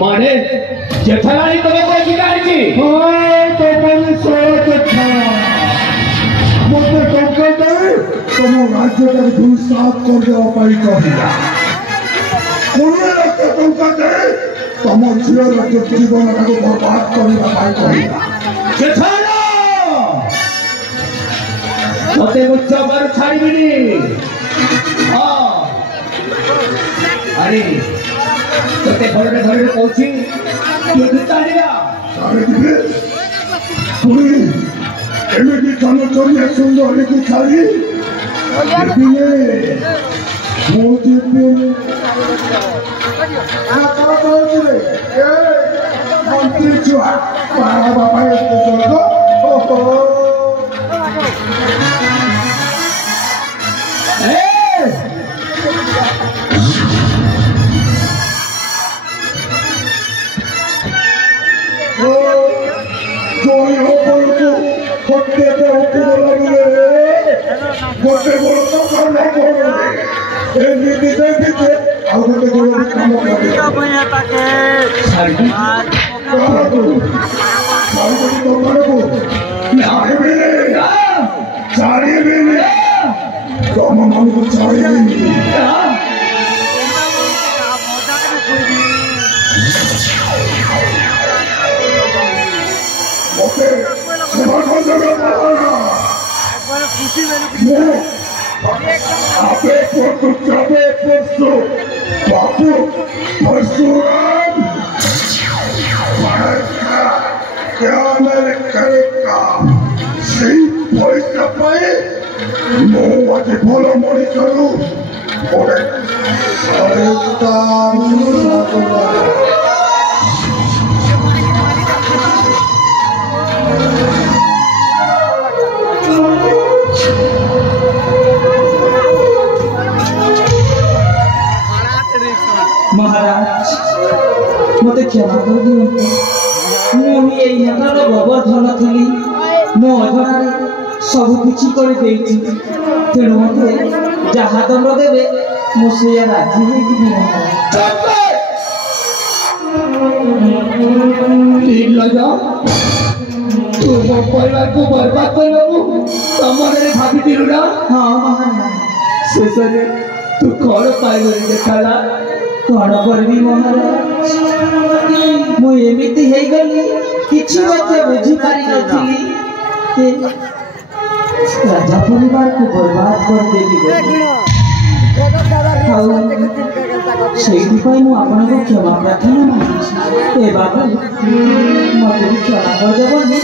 माने जेठालानी तुम्हें कोई शिकायत की हां तो मैंने सोच था मुझे टोके दे तुम राज्य का भूल साफ कर दे पाई कहिला मुझे लगता टोका दे तुम झियो राज्य जीवन को बर्बाद करबा पाई कहिला जेठाला मते मुच्चा बार छाड़ीबिनी हां अरे तते घरे घरे पहुंची तू दितालिया सारे दिबे पुरी एमिति कानो चोरिया सुंदर लिखि छाड़ी दिने मोती पे आ करो रे ए मंत्री छुआ पारा बाबा ए तो ओहो गोटे बोलो तो करना बोलो ए नीति दे दीजिए और गोटे बोलो भी काम करें क्या भैया ताके सारी तो करो यार मेरे सारी मेरे तो मामा को सारी मेरे ओके सुबह को जरूर आपे पोस्तो बापू परशुराम क्या मैंने करेगा सही पैसा पाए मोबाइल बोलो मोड़ी करूं और सारे काम महाराज मते क्षमा कर दियो मुझे यही हतार गोवर्धन थी मो अधरारे सब किछि कर देछि तेणु मते जहा दंड देबे मो से राजी होई दिबी ठीक लगा तू मो परिवार को बर्बाद करबो तमरे भाभी दिलु ना हां महाराज शेषरे तू कौन पाइबे देखाला कौन करबी महाराज मु एमिति हेई गली किछि मते बुझी पारि नथिली ते राजा परिवार को बर्बाद कर देबी से मु आपन को क्षमा प्रार्थना मांगुछि ए बाबा मते क्षमा कर देबनी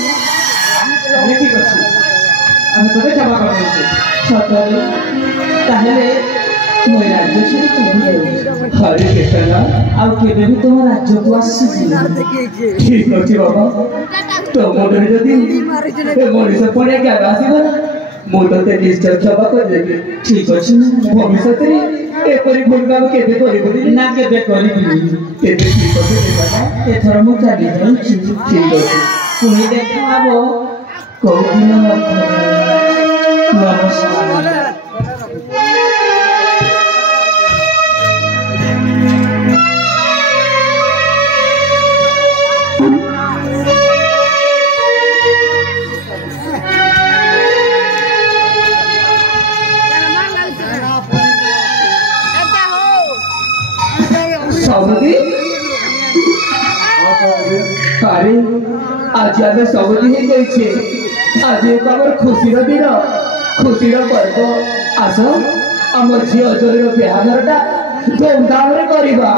ठीक अछि हम तोते क्षमा कर देछि सतरे ताहेले मो राज्य से हरे केतला आउ केबे भी तुम राज्य को आसी ठीक अछि बाबा तो मोडे जदी ए मनीष पड़े क्या आसीबो मो तते निश्चय क्षमा कर देबी ठीक अछि भविष्य रे ए परि भूलबा केबे करिबो ना केबे करिबी केबे ठीक अछि बाबा एथर मु चाली जाउछि ठीक अछि पुनी देखा आबो कोदिन नमस्कार सौदी अरे आज आम सौदी ही गई आज एक आम खुशी दिन खुशी पर्व आस आम झील अजय बाहाघर धूमधाम करवा।